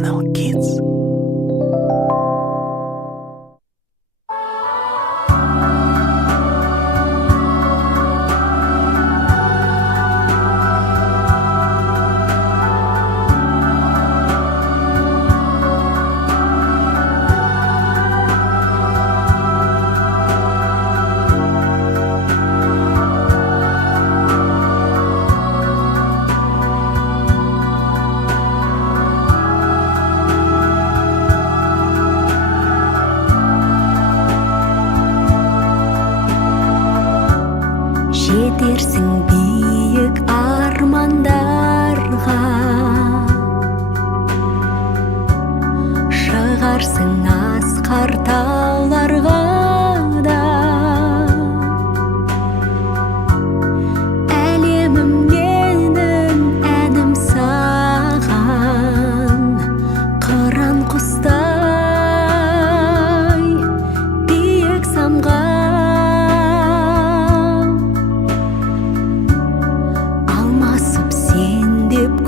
Original Kids. Жетерсің биік армандарға, шығарсың асқар тауларға да. Әлемім менің әнім саған, қыран құстай биік самға.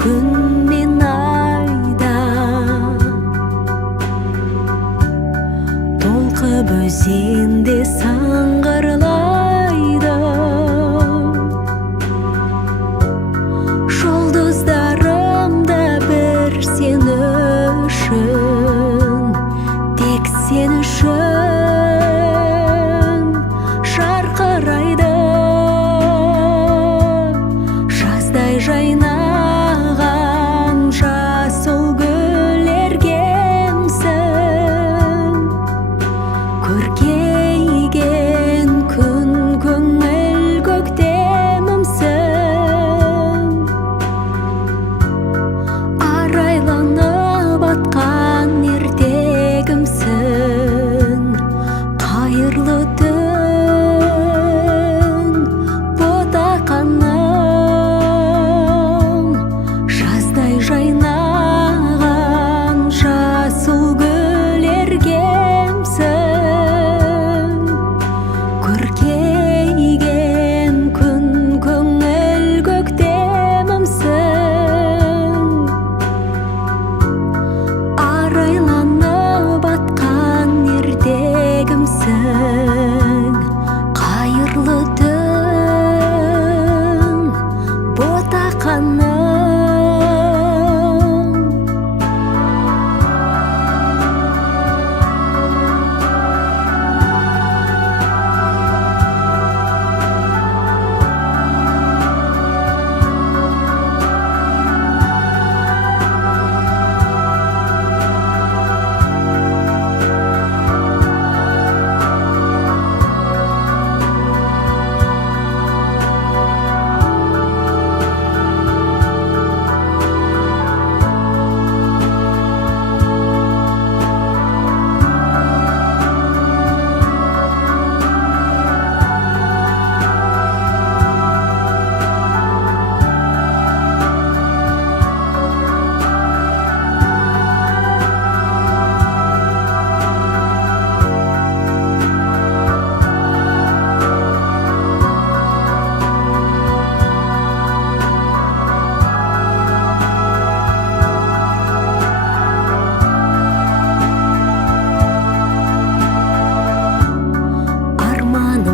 Күн мен айда толқып өзенде сыңғырлайды. Жұлдыздарымда бір сен үшін, тек сен үшін жарқырайды. Жаздай жайна жасыл гүл ергенсің, көркейген күн көңіл көктемімсің. Арайланып атқан ертегімсің, қайырлы түн ботақаным, жаздай жайнаған жасыл гүл ергемсің, көркейген күн көңіл көктемімсің. Арайланып атқан ертегімсің, қайырлы түн ботақаным.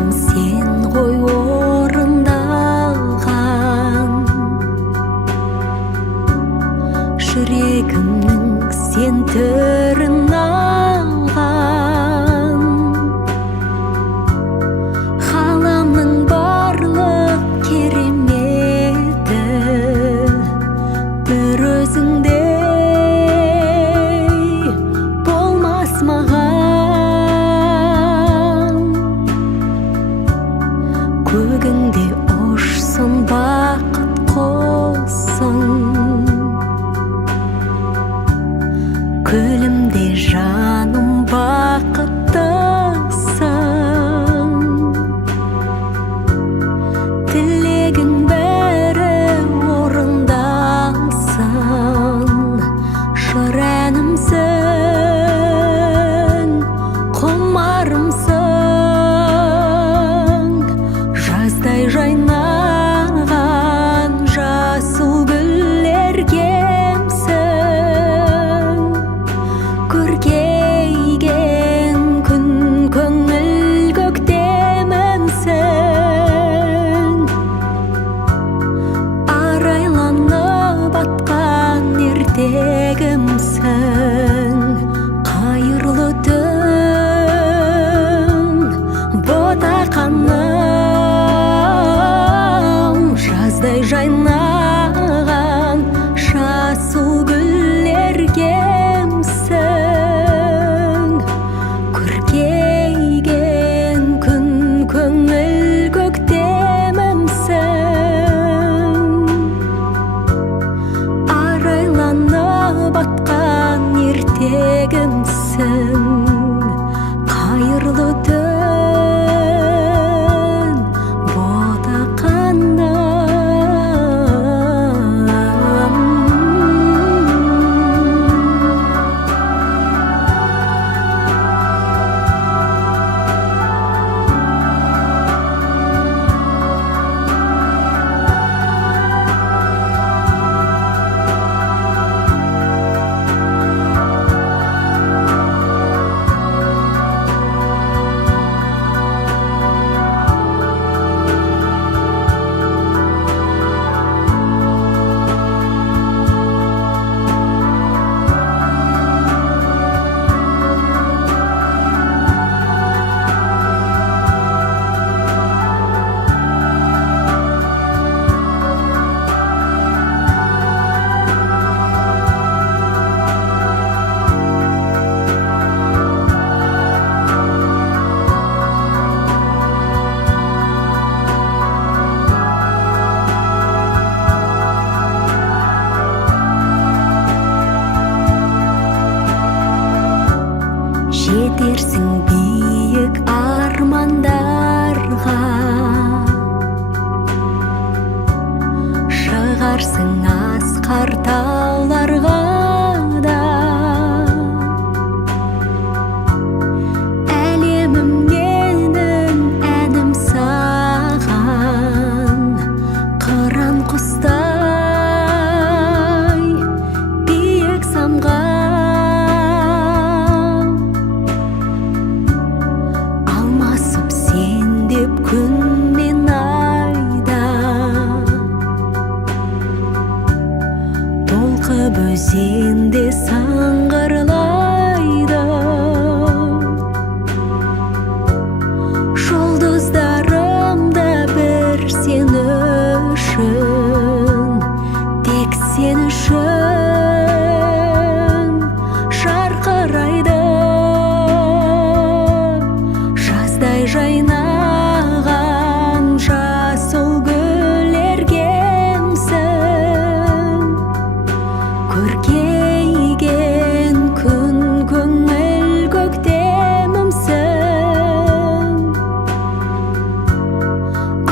Сен ғой орындалған, жүрегімнің сен түрін алған. Ғаламның барлық кереметі бір өзіңдей болмас маған. Көгіңде ұшсын бақыт құсың, күлімде жаным бақыттысың. Тілегің бәрі орындалсын, ертегімсің, қайырлы түн ботақаным, жаздай жайнаған жасыл гүлдергемсің, көркейген күн көңіл көктемімсің, арайланып атқан ертегімсің, қайырлы түн жетерсің биік армандарға, шығарсың асқар тауларға да. Әлемім менің әнім саған, қыран құстай биік самға. Күн мен айда толқып өзенде саңғырлайды, жұлдыздарымда бір сен үшін, тек сен үшін жарқырайды, жаздай жайнаған жасыл гүлдергемсің, көркейген күн көңіл көктемімсің,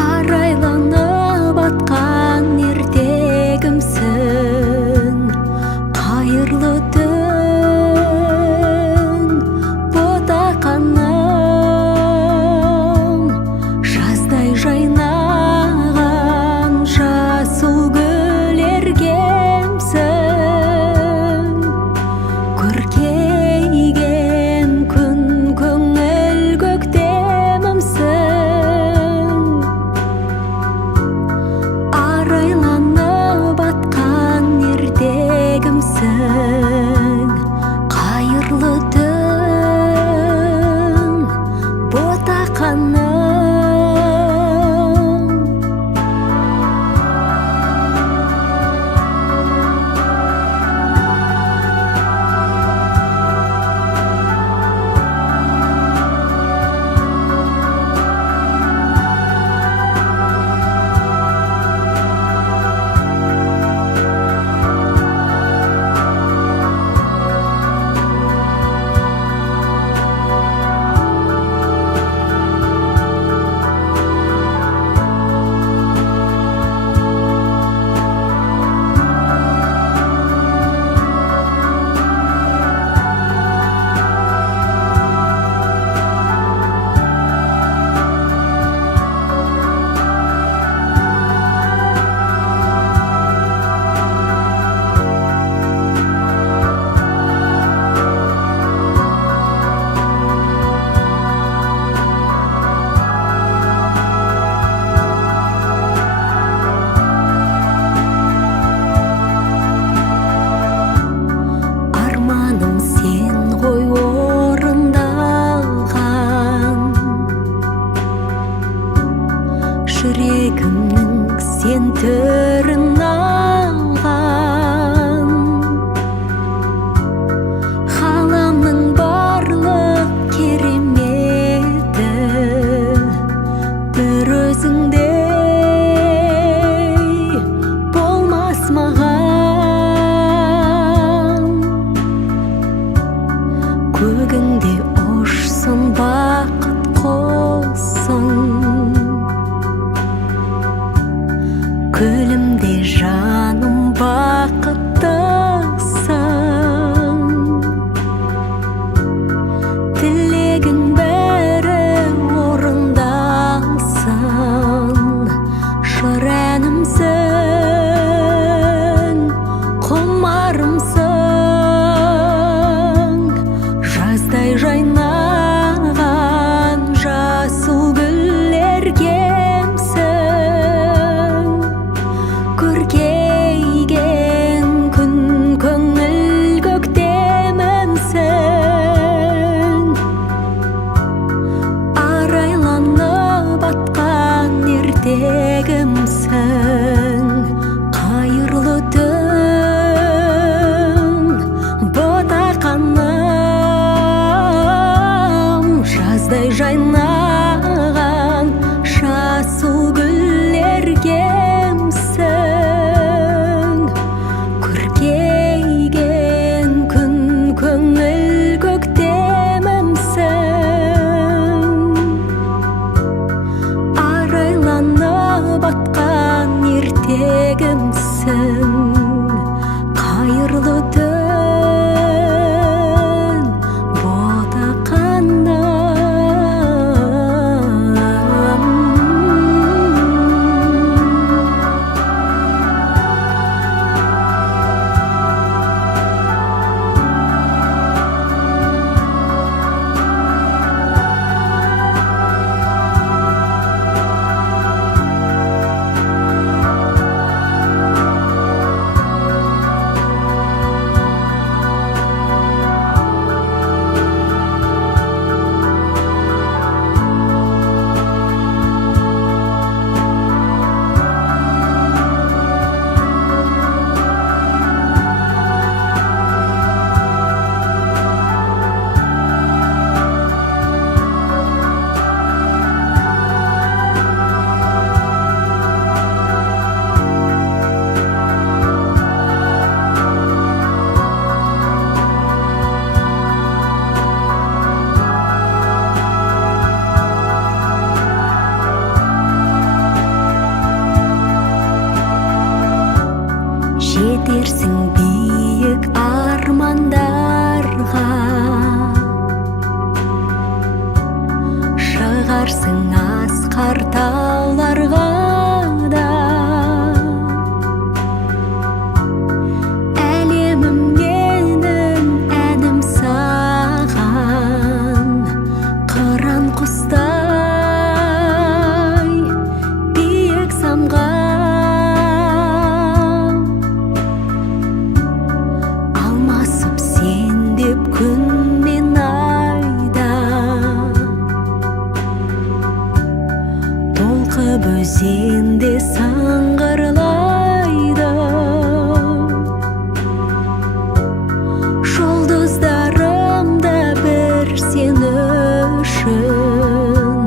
арайланып атқан ертегімсің, қайырлы түн ботақаным, жаздай жайнаған жасыл гүлдергемсің, көркейген күн көңіл көктемімсің, арайланып атқан ертегімсің, қайырлы түн ботақаным. жарымсың, жаздай жайнаған жасыл гүлдергемсің. Көркейген күн көңіл көктемімсің. Арайланып атқан ертегімсің. Қайырлы түн, ботақаным, жаздай жайнаған жасыл гүлдергемсің. Көркейген күн көңіл көктемімсің. Арайланып атқан ертегімсің. Қайырлы түн, ботақаным. Жетерсің биік армандарға, шығарсың асқар тауларға да. Әлемім менің әнім саған, қыран құстай биік самға. Күн мен айда толқып өзенде сыңғырлайды. Жұлдыздарымда бір сен үшін,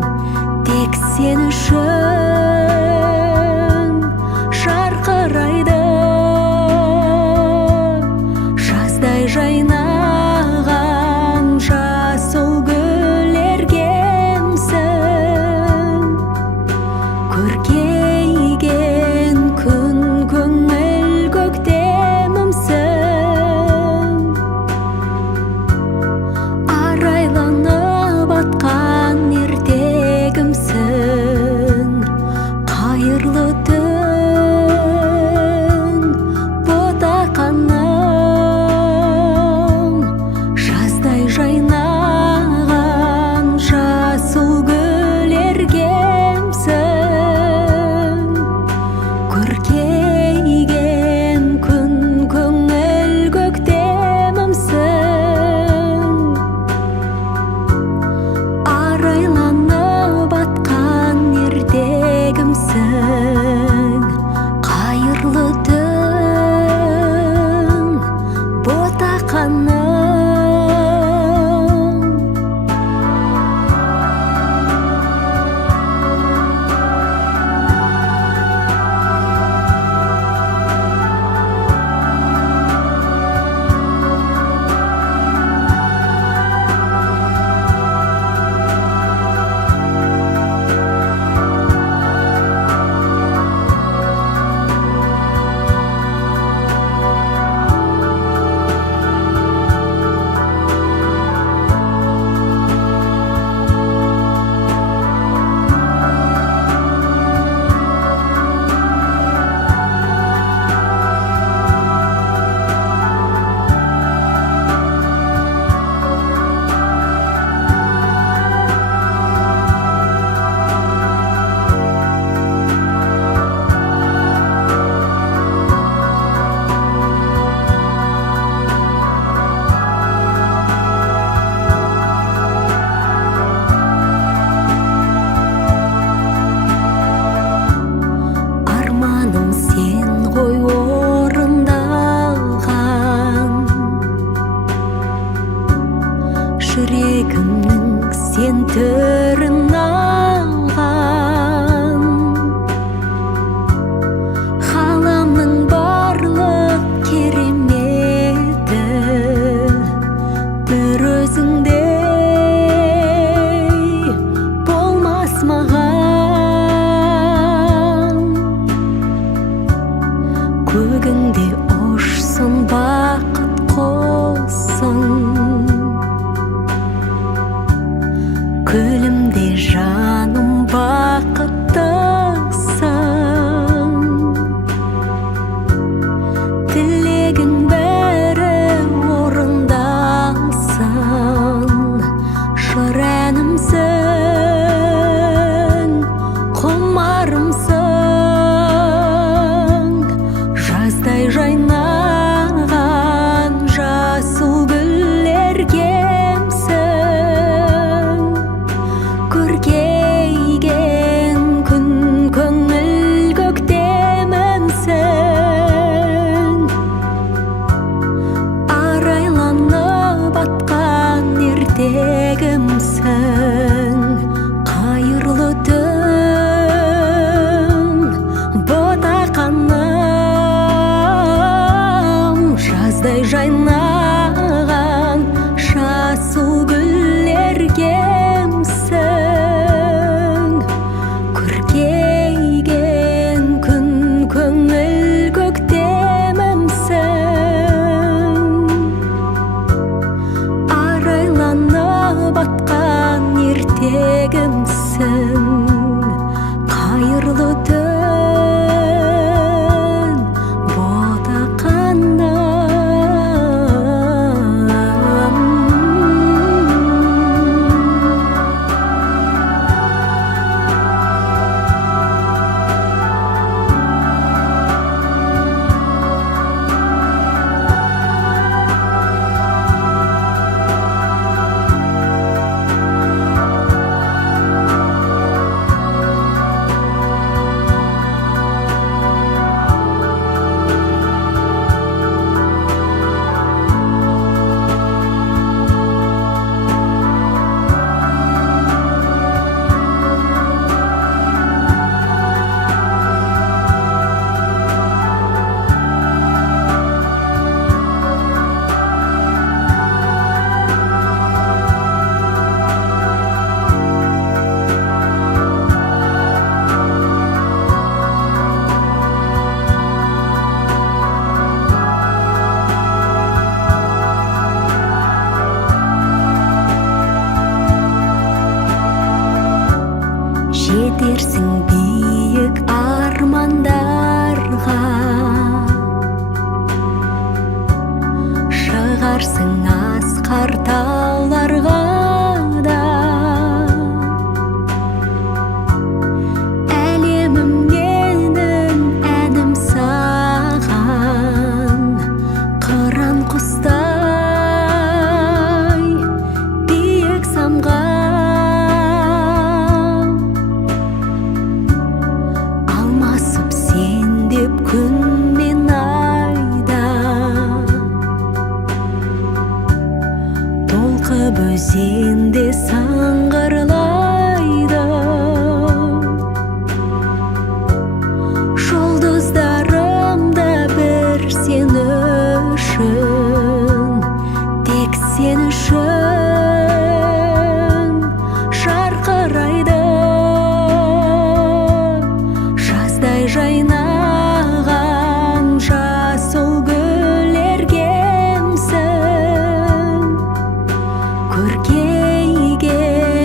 тек сен үшін жарқырайды. Жаздай жайнаған жасыл гүлдергемсің. Көркейген күн көңіл көктемімсің. Арайланып атқан ертегімсің. Қайырлы түн, ботақаным, жаздай жайнаған жасыл гүлдергемсің. Көркейген күн көңіл көктемімсің. Арайланып атқан ертегімсің. Қайырлы түн, ботақаным. кімнің сен түрін алған, ғаламның барлық кереметі бір өзіңдей болмас маған. Көгіңде ұшсын бақыт құсың, күлімде жаным бақыттысың. Тілегің бәрі орындалсын, жыр әнімсің, құмарымсың. Жаздай жайнаған жасыл гүлдергемсің, көркейген күн көңіл көктемімсің. Арайланып атқан ертегімсің, қайырлы түн ботақаным. Жаздай жайнаған жасыл гүлдергемсің, көркейген күн көңіл көктемімсің. Арайланып атқан ертегімсің, қайырлы түн ботақаным. Жетерсің биік армандарға, шығарсың асқар тауларға да. Әлемім менің әнім саған, қыран құстай биік самған. Алмасып сен деп күн мен айда, толқып өзенде сыңғырлайды. Жұлдыздарымда бір сен үшін, тек сен үшін жарқырайды. Жаздай жайнаған жасыл гүлдергемсің, көркейген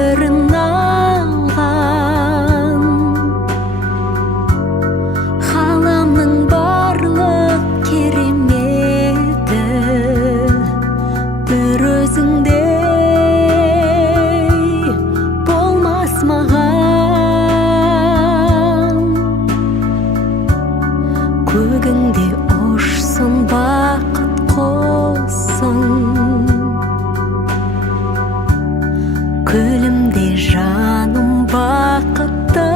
өмірін алған, ғаламның барлық кереметі бір өзіңдей болмас маған. Көгіңде ұшсын бақыт құсың, күлімде жаным бақыттысың.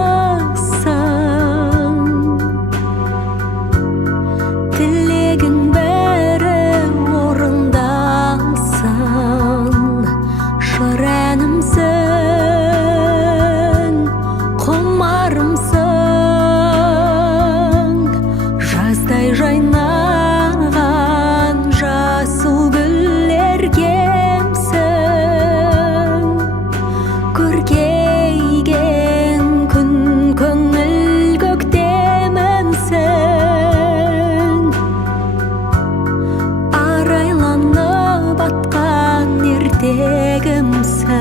Тілегің бәрі орындалсын, жыр әнімсің, құмарымсың. Жаздай жайнаған жасыл гүлдергемсің, көркейген күн көңіл көктемімсің. Арайланып атқан ертегімсің,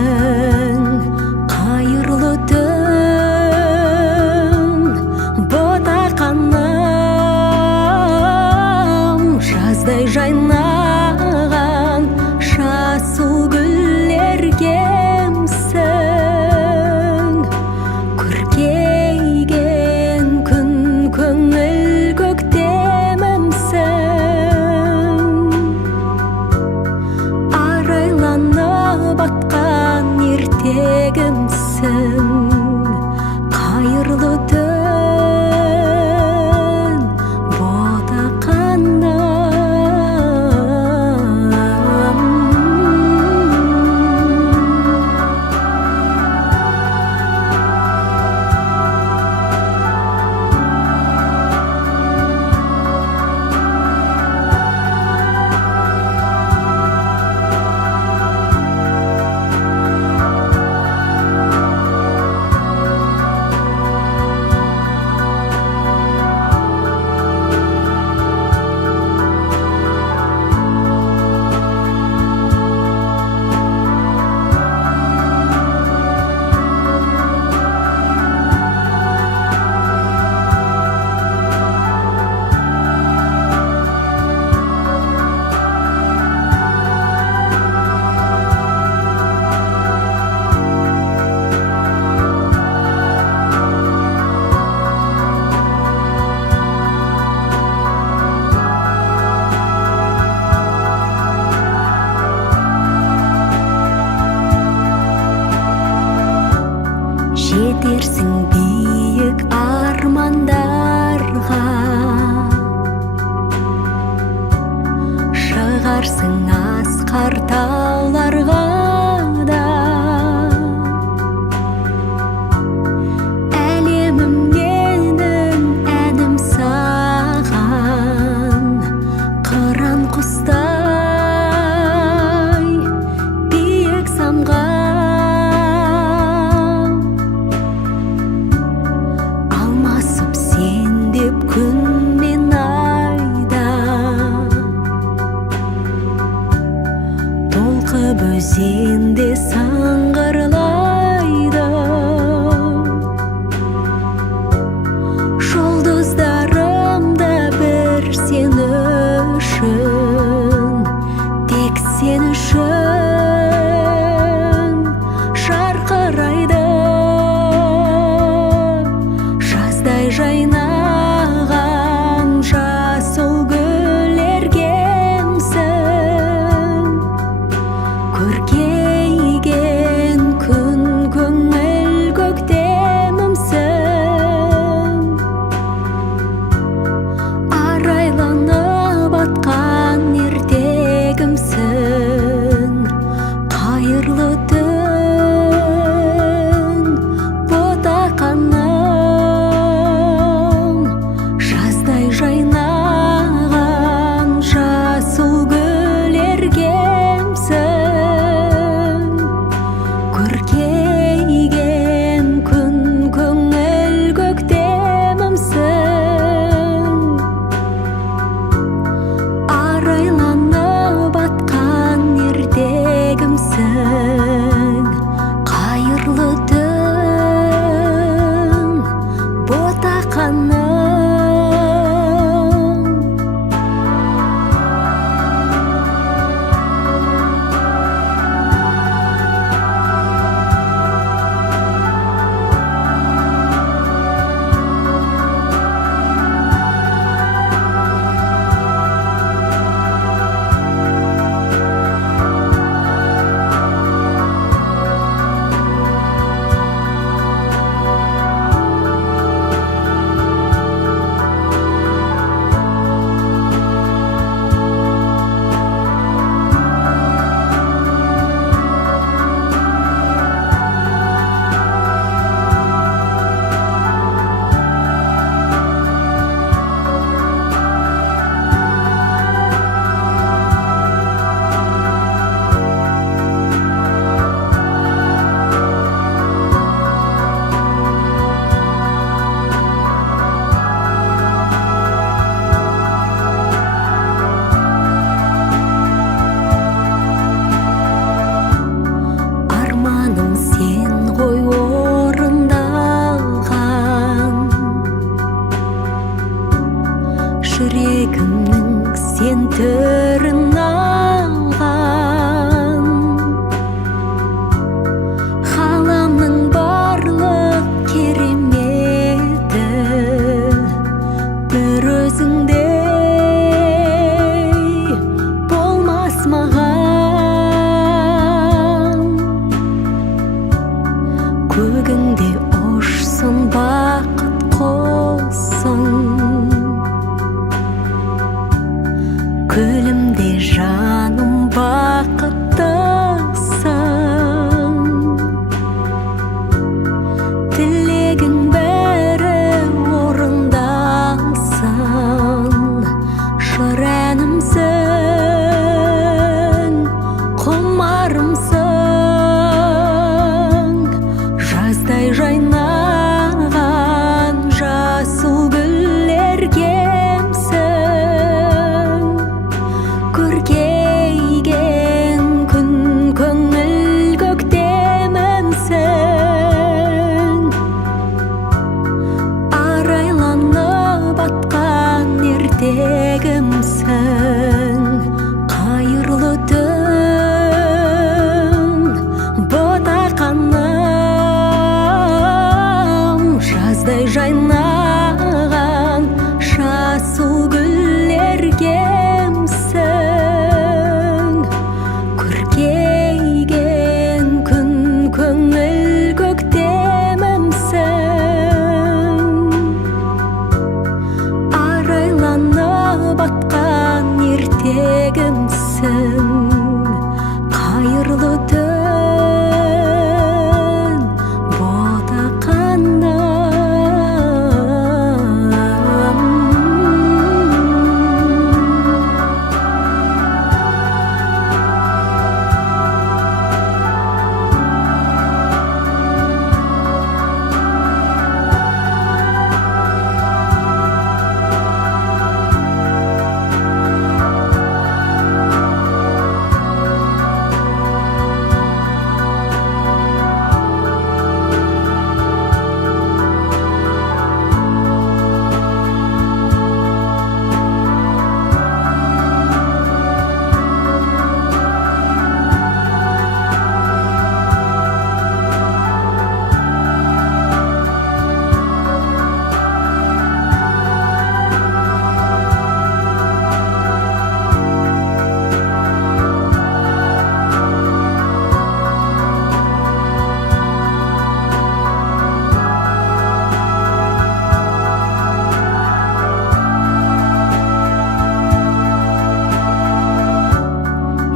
қайырлы түн ботақаным. Жаздай жайнаған жасыл гүлдергемсің, көркейген күн көңіл көктемімсің. Арайланып атқан ертегімсің, қайырлы түн ботақаным. жүрегіңде ұшсын бақыт құсың, күлімде жаным бақыттысың. Тілегің бәрі орындалсын, жыр әнімсің, құмарымсың. Жаздай жайнаған жасыл гүлдергемсің, көркейген күн көңіл көктемімсің. Арайланып атқан ертегімсің, қайырлы түн ботақаным. Жаздай жайнаған жасыл гүлдергемсің, көркейген күн көңіл көктемімсің. Арайланып атқан ертегімсің, қайырлы түн ботақаным.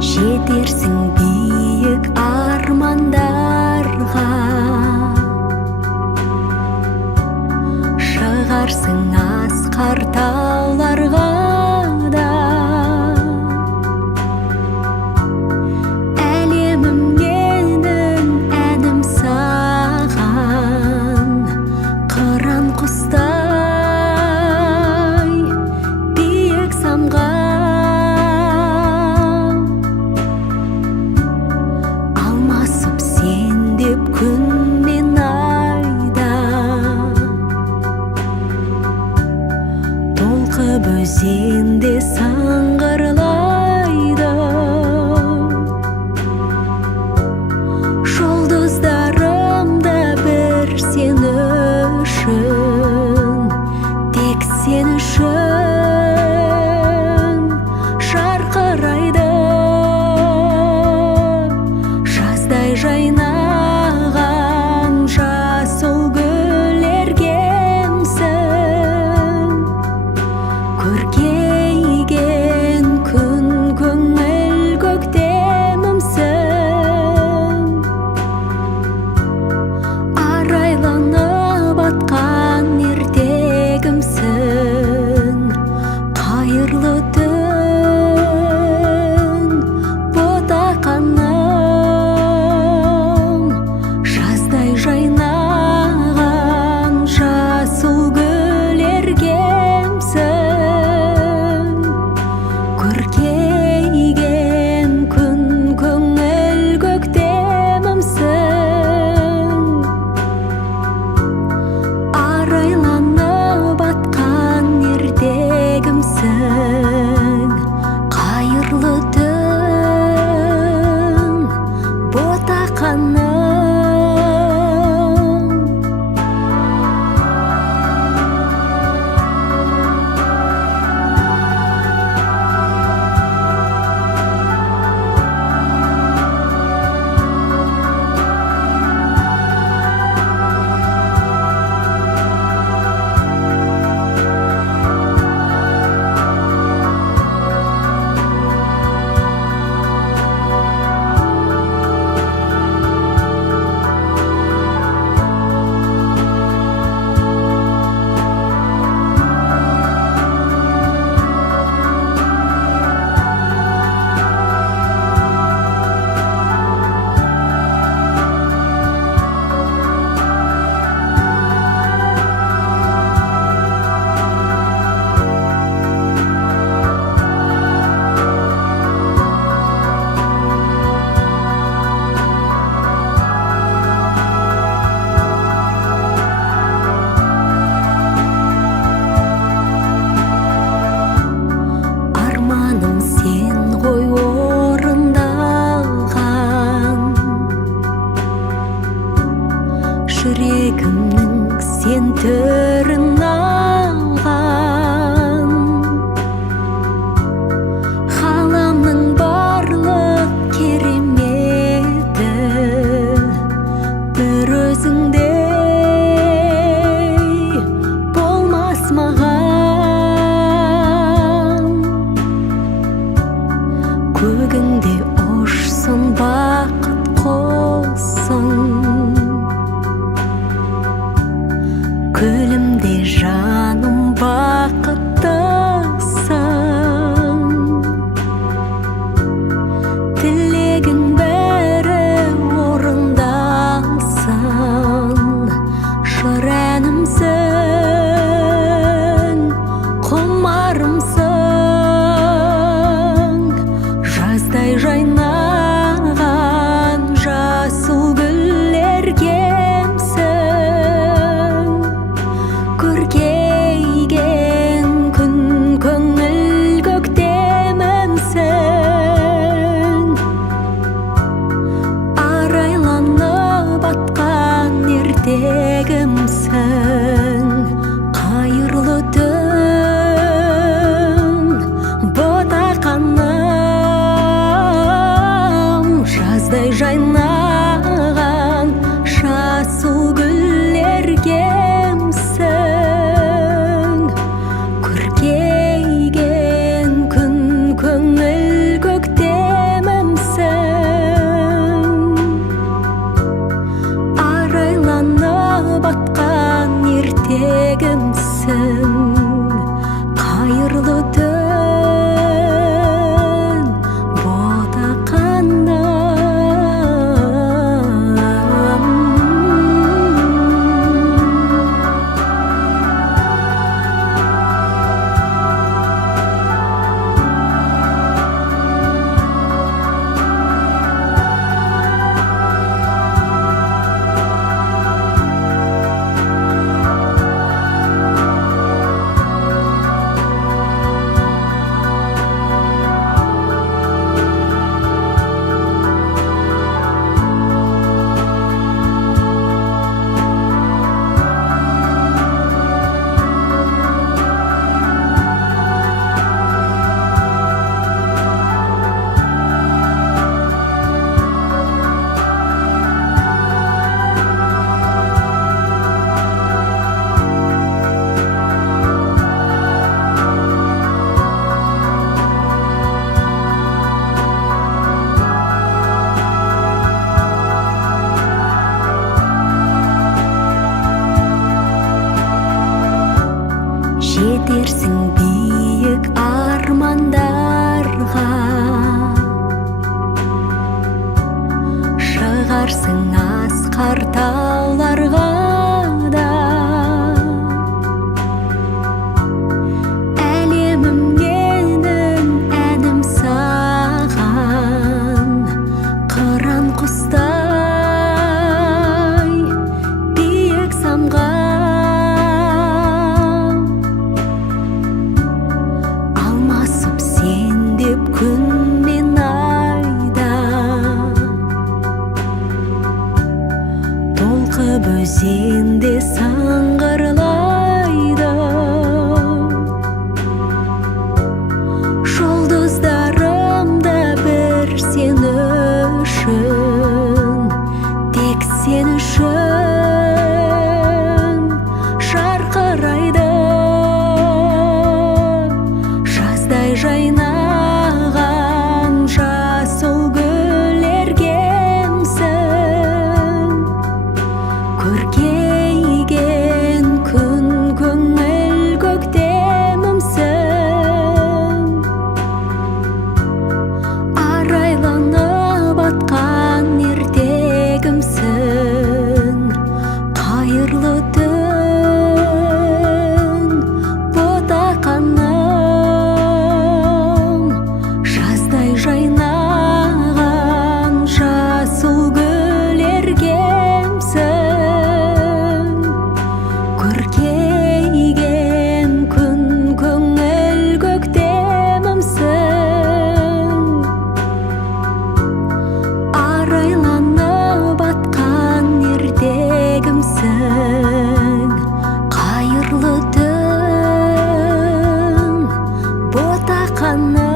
Жетерсің биік армандарға, шығарсың асқар тауларға да. Әлемім менің әнім саған, қыран құстай биік самған. Күн мен айда толқып өзенде сыңғырлайды. Жұлдыздарымда бір сен үшін, тек сен үшін жарқырайды. Жаздай жайнаған жасыл гүлдергемсің, көркейген жүрегімнің сен түрін алған, ғаламның барлық кереметі бір өзіңдей болмас маған. Көгіңде ұшсын бақыт қоссын, күлімде жаным бақыттысың. Тілегің бәрі орындалсын, жыр әнімсің, құмарымсың. Жаздай жайнаған жасыл гүлдергемсің, көркейген күн көңіл көктемімсің. Арайланып атқан ертегімсің, қайырлы түн ботақаным. Жаздай жайнаған жасыл гүлдергемсің, көркейген күн көңіл көктемімсің. Арайланып атқан ертегімсің, қайырлы түн ботақаным. Жетерсің биік армандарға, шығарсың асқар тауларға да. Әлемім менің әнім саған, қыран құстай биік самған. Күн мен айда толқып өзенде сыңғырлайды. Жұлдыздарымда бір сен үшін, тек сен үшін жарқырайды. Жаздай жайнаған жасыл гүлдергемсің, көркейген күн көңіл көктемімсің. Арайланып атқан ертегімсің, қайырлы түн ботақаным. Жаздай жайнаған жасыл гүлдергемсің, көркейген күн көңіл көктемімсің. Арайланып атқан ертегімсің, қайырлы түн ботақаным.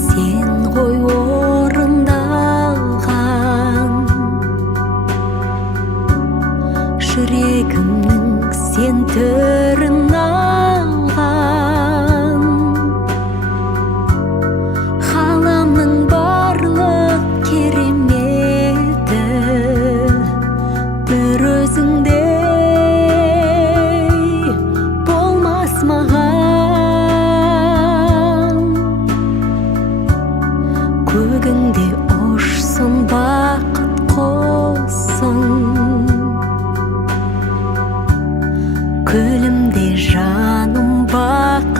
Сен ғой орындалған, жүрегімнің сен түрін алған. Ғаламның барлық кереметі бір өзіңдей болмас маған. Көгіңде ұшсын бақыт құсың, күлімде жаным бақыттысың.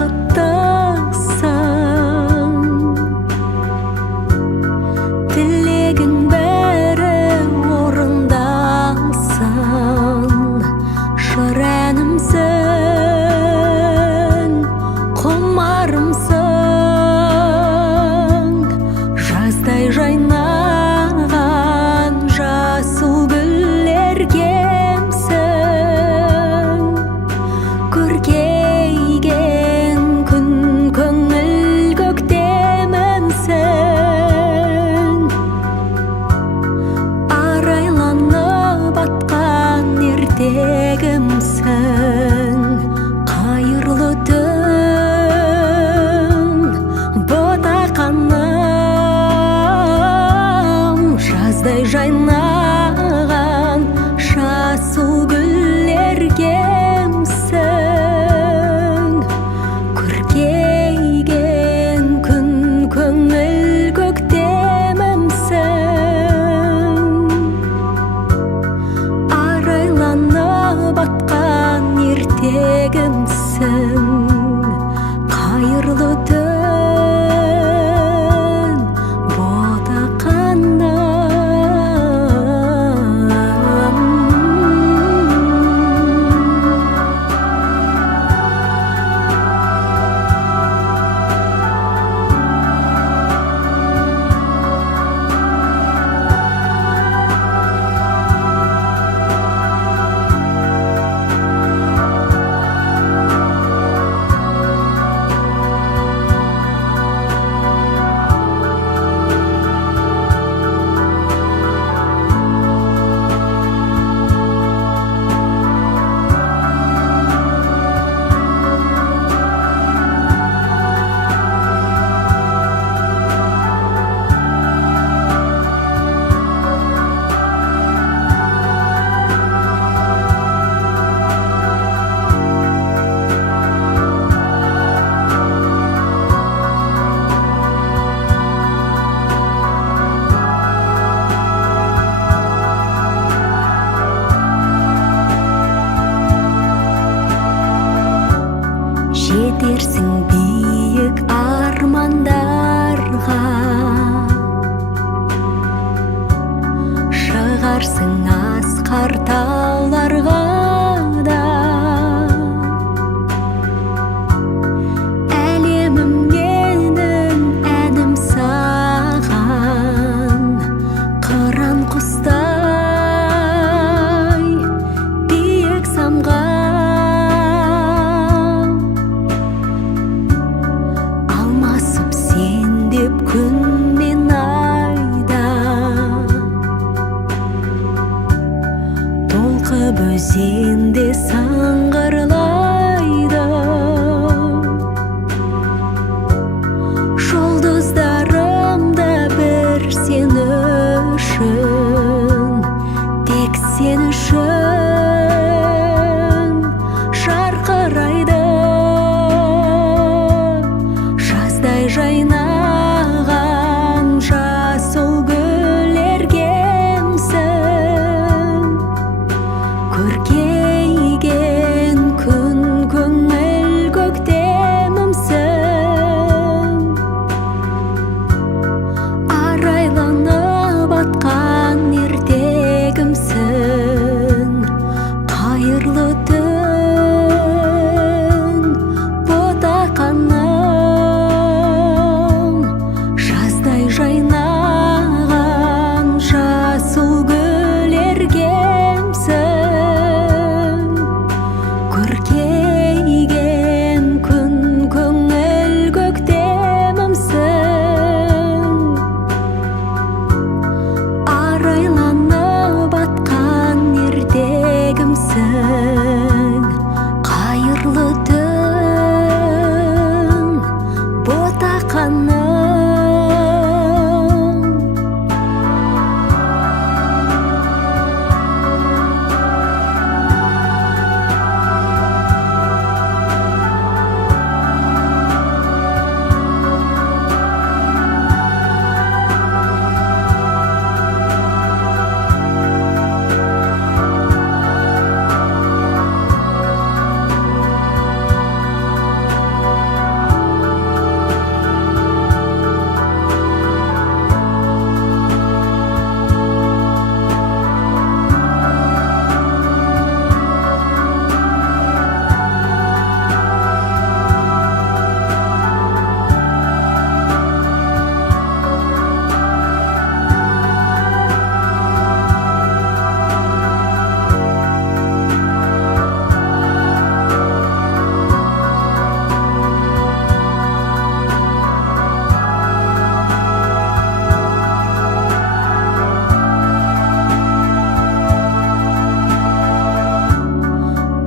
Тілегің бәрі орындалсын, жыр әнімсің, құмарымсың. Жаздай жайнаған жасыл гүлдергемсің, көркейген күн көңіл көктемімсің. Арайланып атқан ертегімсің, қайырлы түн ботақаным. Жаздай жайнаған жасыл гүлдергемсің, көркейген күн көңіл көктемімсің. Арайланып атқан ертегімсің, қайырлы түн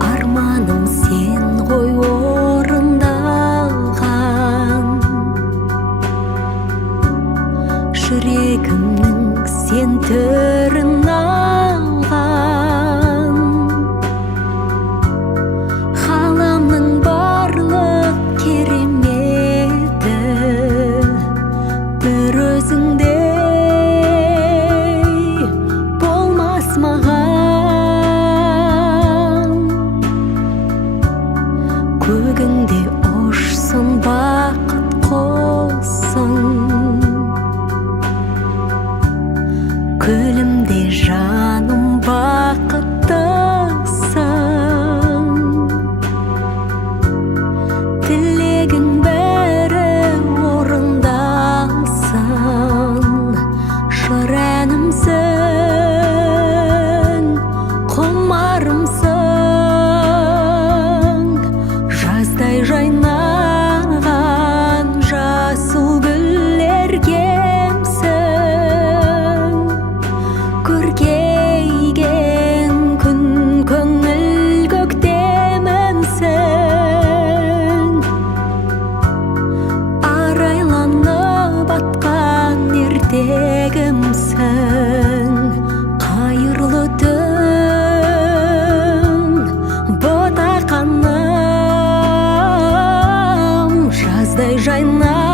Арманым сен ғой орындалған, жүрегімнің сен түрін алған. Ғаламның барлық кереметі бір өзіңдей болмас маған. Көгіңде ұшсын бақыт құсың, күлімде жаным бақыттысың. Тілегің бәрі орындалсын, жыр әнімсің, құмарымсың. Жаздай жайнаған жасыл гүллергемсің, көркейген күн көңіл көктемімсің. Арайланып атқан ертегімсің, қайырлы түн ботақаным, жаздай жайнап